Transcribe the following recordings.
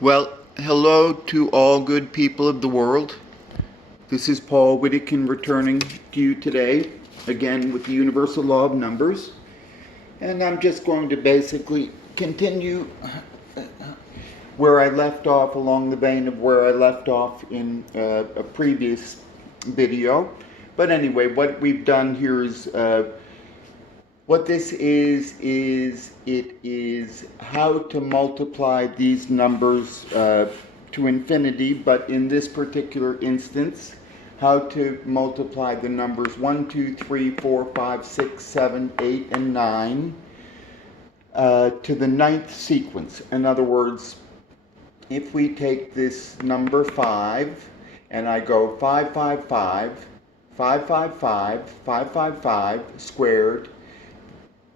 Well, hello to all good people of the world. This is Paul Whittekin returning to you today, again with the universal law of numbers. And I'm just going to basically continue where I left off, along the vein of where I left off in a previous video. But anyway, what we've done here is what this is it is how to multiply these numbers to infinity, but in this particular instance, how to multiply the numbers 1, 2, 3, 4, 5, 6, 7, 8, and 9 to the ninth sequence. In other words, if we take this number 5 and I go 5, 5, 5, 5, 5, 5, 5, 5, 5 squared,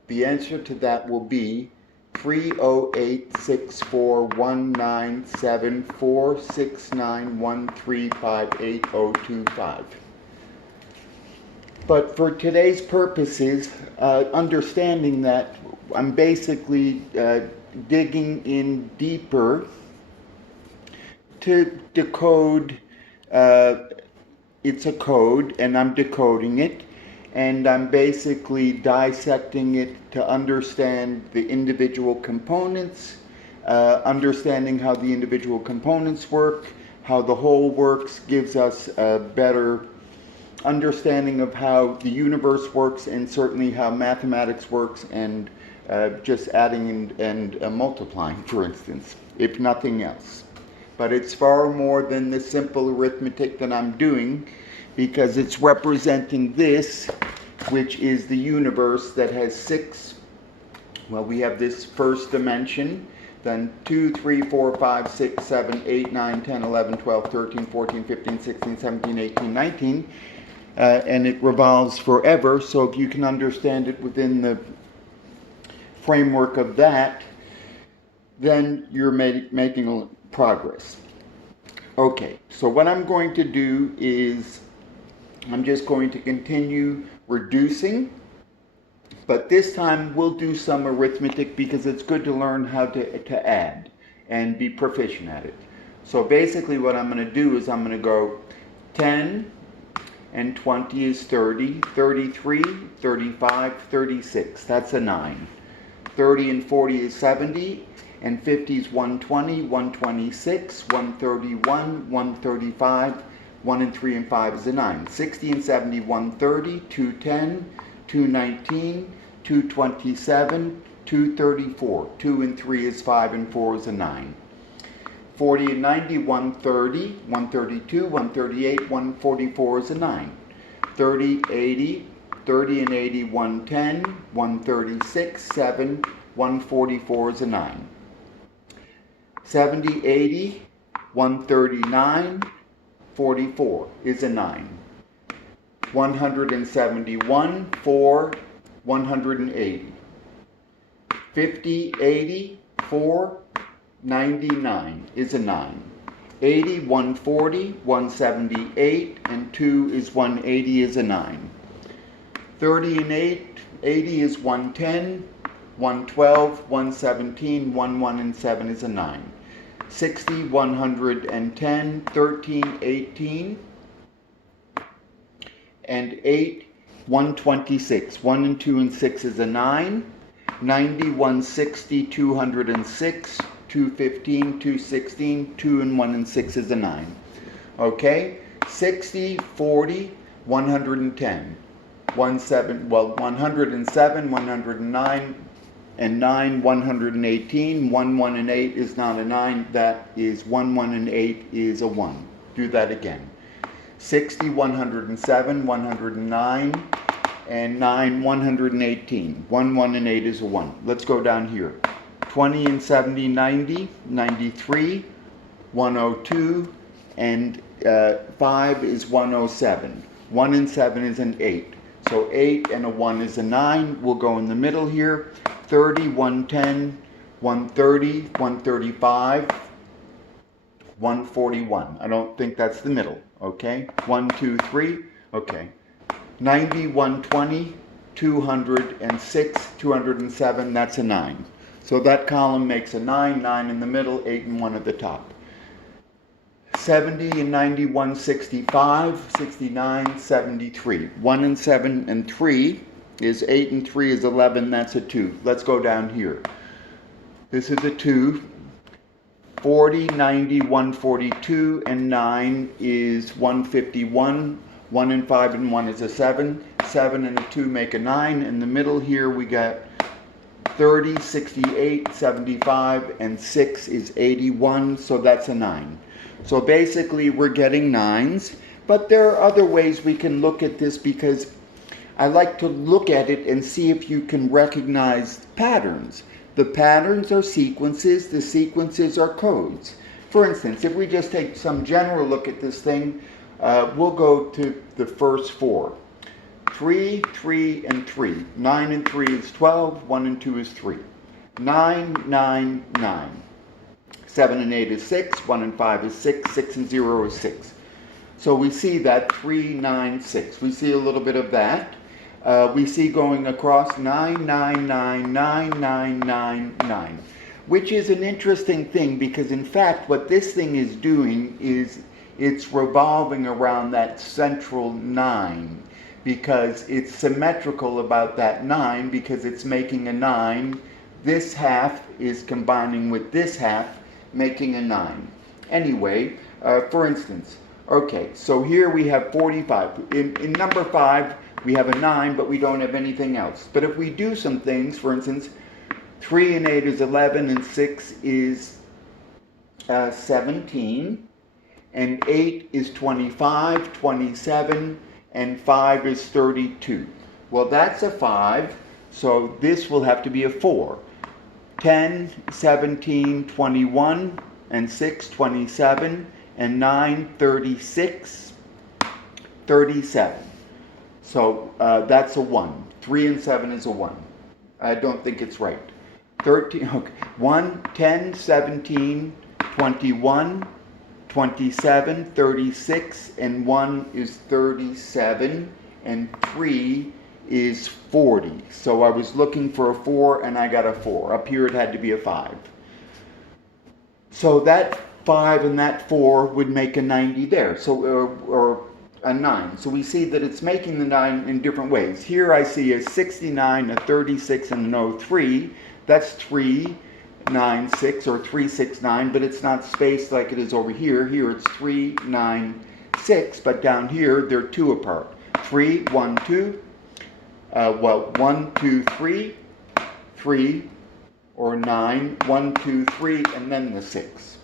the answer to that will be 3086419746913588025. But for today's purposes, understanding that I'm basically digging in deeper to decode, it's a code and I'm decoding it. And I'm basically dissecting it to understand the individual components, understanding how the individual components work, how the whole works, gives us a better understanding of how the universe works and certainly how mathematics works, and just adding and multiplying, for instance, if nothing else. But it's far more than the simple arithmetic that I'm doing, because it's representing this, which is the universe that has we have this first dimension, then 2, 3, 4, 5, 6, 7, 8, 9, 10, 11, 12, 13, 14, 15, 16, 17, 18, 19, and it revolves forever. So if you can understand it within the framework of that, then you're making progress. Okay, so what I'm going to do is I'm just going to continue reducing, but this time we'll do some arithmetic because it's good to learn how to add and be proficient at it. So basically what I'm going to do is I'm going to go 10 and 20 is 30, 33, 35, 36. That's a 9. 30 and 40 is 70, and 50 is 120, 126, 131, 135, 1 and 3 and 5 is a 9. 60 and 70, 130, 210, 219, 227, 234. 2 and 3 is 5 and 4 is a 9. 40 and 90, 130, 132, 138, 144 is a 9. 30, 80, 30 and 80, 110, 136, 7, 144 is a 9. 70, 80, 139, 44 is a 9. 171, 4, 180. 50, 80, 4, 99 is a 9. 80, 140, 178, and 2 is 180 is a 9. 30 and 8, 80 is 110, 112, 117, 1 and 7 is a 9. 60, 110, 13, 18, and 8, 126. 1 and 2 and 6 is a 9. 90, 160, 206, 215, 216, 2 and 1 and 6 is a 9. Okay? 60, 40, 110. 107, 109, and 9, 118, 1, 1, and 8 is not a 9, that is 1, 1, and 8 is a 1. Do that again. 60, 107, 109, and 9, 118. 1, 1, and 8 is a 1. Let's go down here. 20 and 70, 90, 93, 102, and 5 is 107. 1 and 7 is an 8. So 8 and a 1 is a 9. We'll go in the middle here. 30, 110, 130, 135, 141. I don't think that's the middle. Okay. 1, 2, 3. Okay. 90, 120, 206, 207. That's a 9. So that column makes a 9, 9 in the middle, 8 and 1 at the top. 70 and 91, 65, 69, 73. 1 and 7 and 3 is 8 and 3 is 11, that's a 2. Let's go down here. This is a 2. 40, 90, 142, and 9 is 151. 1 and 5 and 1 is a 7. 7 and a 2 make a 9. In the middle here we got 30, 68, 75, and 6 is 81, so that's a 9. So basically we're getting 9s, but there are other ways we can look at this because I like to look at it and see if you can recognize patterns. The patterns are sequences, the sequences are codes. For instance, if we just take some general look at this thing, we'll go to the first 4. 3, 3, and 3. 9 and 3 is 12, 1 and 2 is 3. 9, 9, 9. 7 and 8 is 6, 1 and 5 is 6, 6 and 0 is 6. So we see that 3, 9, 6. We see a little bit of that. We see going across 9, 9, 9, 9, 9, 9, 9, which is an interesting thing because in fact what this thing is doing is it's revolving around that central 9 because it's symmetrical about that 9 because it's making a 9. This half is combining with this half, making a 9. Anyway, for instance, okay, so here we have 45. In number 5, we have a 9, but we don't have anything else. But if we do some things, for instance, 3 and 8 is 11, and 6 is 17, and 8 is 25, 27, and 5 is 32. Well, that's a 5, so this will have to be a 4. 10, 17, 21, and 6, 27, and 9, 36, 37. So that's a 1. 3 and 7 is a 1. I don't think it's right. 13, okay. 1, 10, 17, 21, 27, 36, and 1 is 37, and 3 is 40. So I was looking for a 4 and I got a 4. Up here it had to be a 5. So that 5 and that 4 would make a 90 there. So or a 9. So we see that it's making the 9 in different ways. Here I see a 69, a 36, and an 03. That's 396 or 369, but it's not spaced like it is over here. Here it's 396, but down here they're 2 apart. 3, 1, 2. 1, 2, 3, 3, or 9, 1, 2, 3, and then the 6.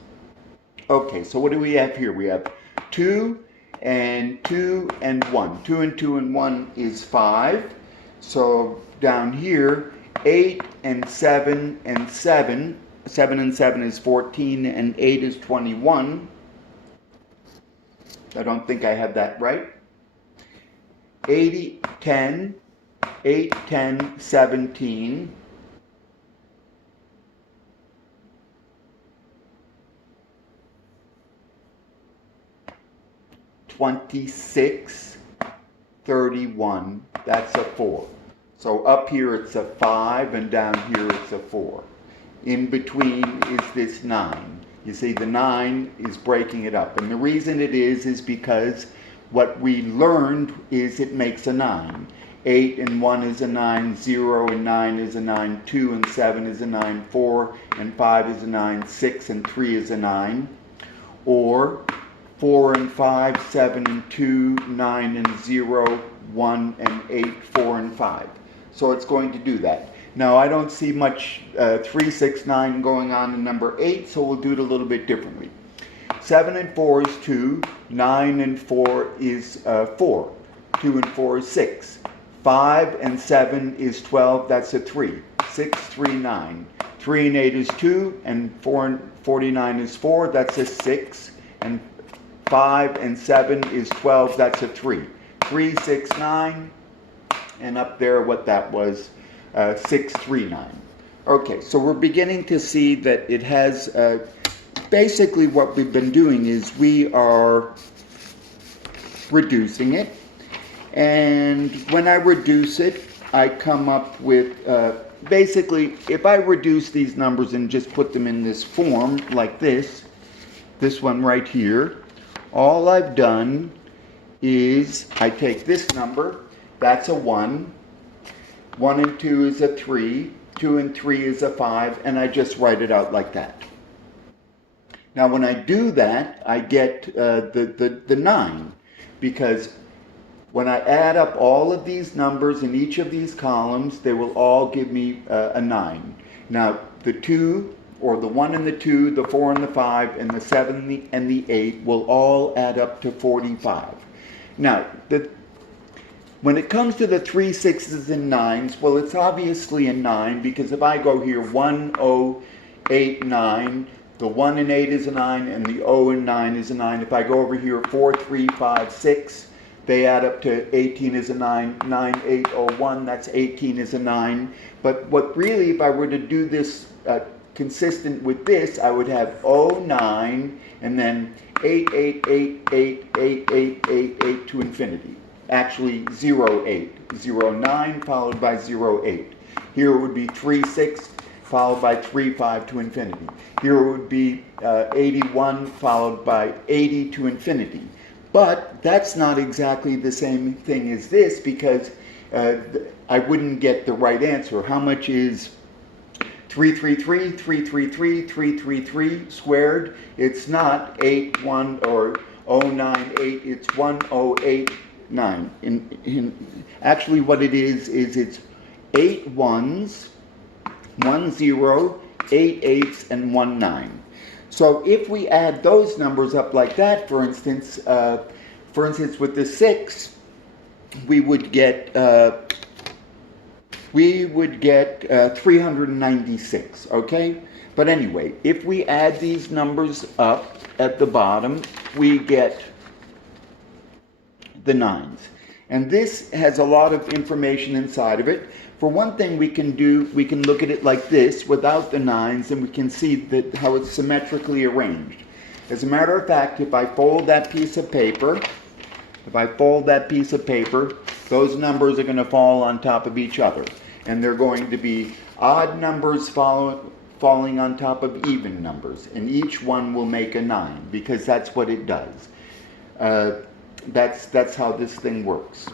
Okay, so what do we have here? We have 2 and 2 and 1. 2 and 2 and 1 is 5. So down here, 8 and 7 and 7. 7 and 7 is 14 and 8 is 21. I don't think I have that right. 80, 10, 8, 10, 17. 26, 31, that's a 4. So up here it's a 5 and down here it's a 4. In between is this 9. You see the 9 is breaking it up. And the reason it is because what we learned is it makes a 9. 8 and 1 is a 9, 0 and 9 is a 9, 2 and 7 is a 9, 4 and 5 is a 9, 6 and 3 is a 9. Or 4 and 5, 7 and 2, 9 and 0, 1 and 8, 4 and 5. So it's going to do that. Now I don't see much 3, 6, 9 going on in number 8, so we'll do it a little bit differently. 7 and 4 is 2, 9 and 4 is 4, 2 and 4 is 6. 5 and 7 is 12, that's a 3. 6, 3, 9. 3 and 8 is 2, and 4 and 49 is 4, that's a 6. And 5 and 7 is 12, that's a 3. 3, 6, 9, and up there what that was, 6, 3, 9. Okay, so we're beginning to see that it has, basically what we've been doing is we are reducing it. And when I reduce it, I come up with basically, if I reduce these numbers and just put them in this form, like this one right here, all I've done is I take this number, that's a 1, 1 and 2 is a 3, 2 and 3 is a 5, and I just write it out like that. Now when I do that, I get the 9, because when I add up all of these numbers in each of these columns, they will all give me a 9. Now the 2, or the 1 and the 2, the 4 and the 5, and the 7 and the 8 will all add up to 45. Now, when it comes to the 3, 6s, and 9s, well, it's obviously a 9, because if I go here 1, 0, 8, 9, the 1 and 8 is a 9, and the 0 and 9 is a 9. If I go over here 4, 3, 5, 6, they add up to 18 is a 9, 9, 8, 0, 1, that's 18 is a 9. But what really, if I were to do this consistent with this, I would have 0, 9, and then 8, 8, 8, 8, 8, 8, 8, 8 to infinity. Actually 0, 8. 0, 9 followed by 0, 8. Here it would be 3, 6 followed by 3, 5 to infinity. Here it would be 81 followed by 80 to infinity. But that's not exactly the same thing as this, because I wouldn't get the right answer. How much is 333, 333, 333 squared? It's not 8, 1, or 098, it's 1089. Actually what it is it's 8 1s, 1 0, 8 8s, and 1 9. So if we add those numbers up like that, for instance with the 6, we would get 396, okay? But anyway, if we add these numbers up at the bottom, we get the 9s. And this has a lot of information inside of it. For one thing we can look at it like this without the 9s, and we can see how it's symmetrically arranged. As a matter of fact, if I fold that piece of paper, those numbers are going to fall on top of each other. And they're going to be odd numbers falling on top of even numbers. And each one will make a 9, because that's what it does. That's how this thing works.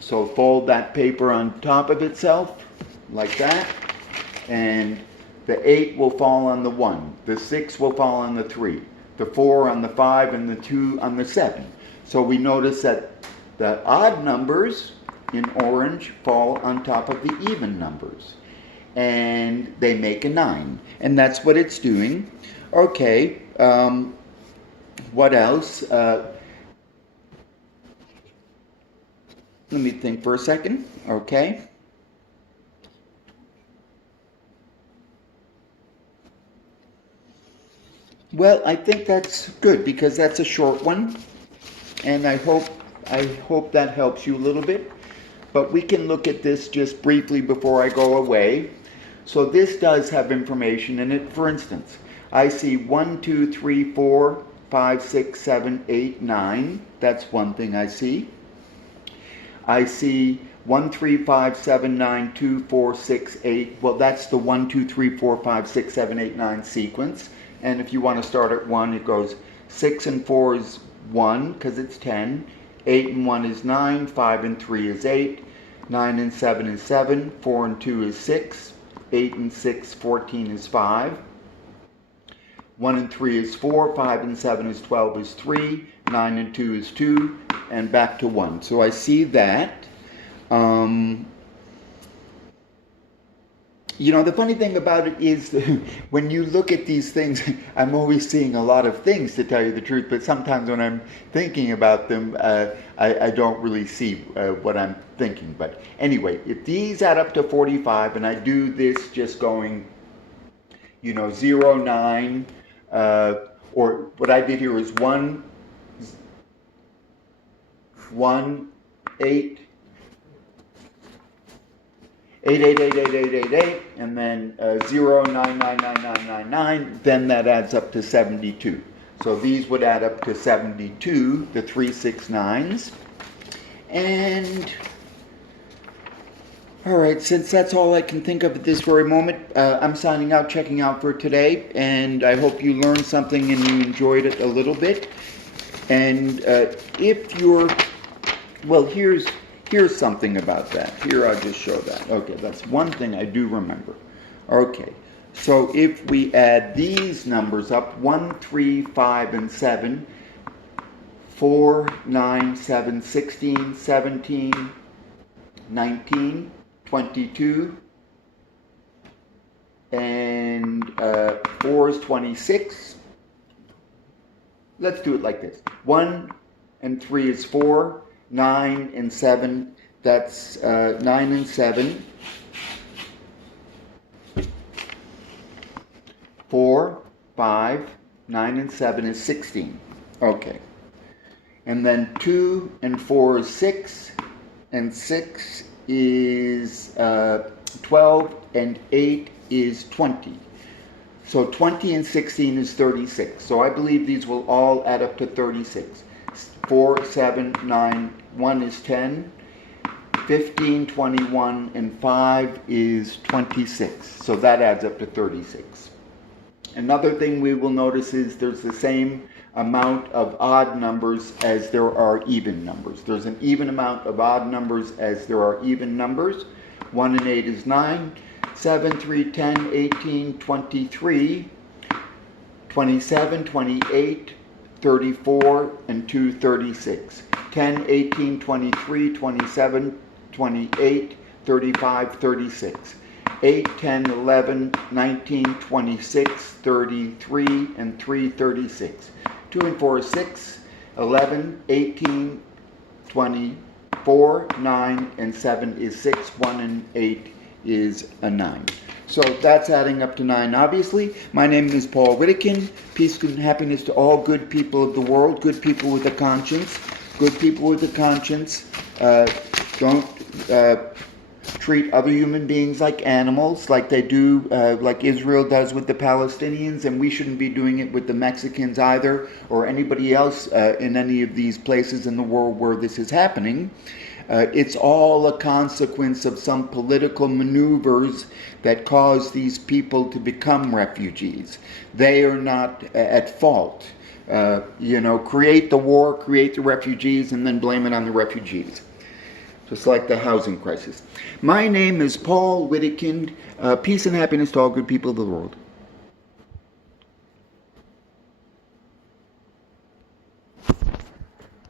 So fold that paper on top of itself, like that, and the 8 will fall on the 1, the 6 will fall on the 3, the 4 on the 5, and the 2 on the 7. So we notice that the odd numbers in orange fall on top of the even numbers, and they make a 9, and that's what it's doing. Okay, what else? Let me think for a second. Okay. Well, I think that's good, because that's a short one, and I hope that helps you a little bit. But we can look at this just briefly before I go away. So this does have information in it. For instance, I see 1, 2, 3, 4, 5, 6, 7, 8, 9. That's one thing I see. I see 1, 3, 5, 7, 9, 2, 4, 6, 8. Well, that's the 1, 2, 3, 4, 5, 6, 7, 8, 9 sequence. And if you want to start at 1, it goes 6 and 4 is 1, because it's 10. 8 and 1 is 9. 5 and 3 is 8. 9 and 7 is 7. 4 and 2 is 6. 8 and 6, 14 is 5. 1 and 3 is 4. 5 and 7 is 12 is 3. 9 and 2 is 2. And back to 1. So I see that. You know, the funny thing about it is when you look at these things, I'm always seeing a lot of things, to tell you the truth, but sometimes when I'm thinking about them, I don't really see what I'm thinking. But anyway, if these add up to 45, and I do this just going, 0, 9, or what I did here is 1, 8, 8, 8, 8, 8, 8, 8, 8, and then 0, 9, 9, 9, 9, 9, 9, then that adds up to 72. So these would add up to 72, the 3, 6, 9s. And, All right, since that's all I can think of at this very moment, I'm signing out, checking out for today, and I hope you learned something and you enjoyed it a little bit. And if you're, well, here's something about that. Here, I'll just show that. Okay, that's one thing I do remember. Okay, so if we add these numbers up, 1, 3, 5, and 7, 4, 9, 7, 16, 17, 19, 22, and 4 is 26. Let's do it like this. 1 and 3 is 4, 9 and 7, that's 9 and 7. 4, 5, 9 and 7 is 16. Okay. And then 2 and 4 is 6, and 6 is 12, and 8 is 20. So 20 and 16 is 36. So I believe these will all add up to 36. 4, 7, 9, 1 is 10, 15, 21, and 5 is 26. So that adds up to 36. Another thing we will notice is there's the same amount of odd numbers as there are even numbers. There's an even amount of odd numbers as there are even numbers. 1 and 8 is 9. 7, 3, 10, 18, 23, 27, 28, 34, and 2, 36. 10, 18, 23, 27, 28, 35, 36. 8, 10, 11, 19, 26, 33, and 3, 36. 2 and 4 is 6, 11, 18, 24, 9, and 7 is 6, 1 and 8 is a 9. So that's adding up to 9, obviously. My name is Paul Whittakin. Peace and happiness to all good people of the world, good people with a conscience. Good people with a conscience don't treat other human beings like animals, like they do, like Israel does with the Palestinians, and we shouldn't be doing it with the Mexicans either, or anybody else in any of these places in the world where this is happening. It's all a consequence of some political maneuvers that cause these people to become refugees. They are not at fault. Create the war, create the refugees, and then blame it on the refugees. Just like the housing crisis. My name is Paul Whittakin. Peace and happiness to all good people of the world.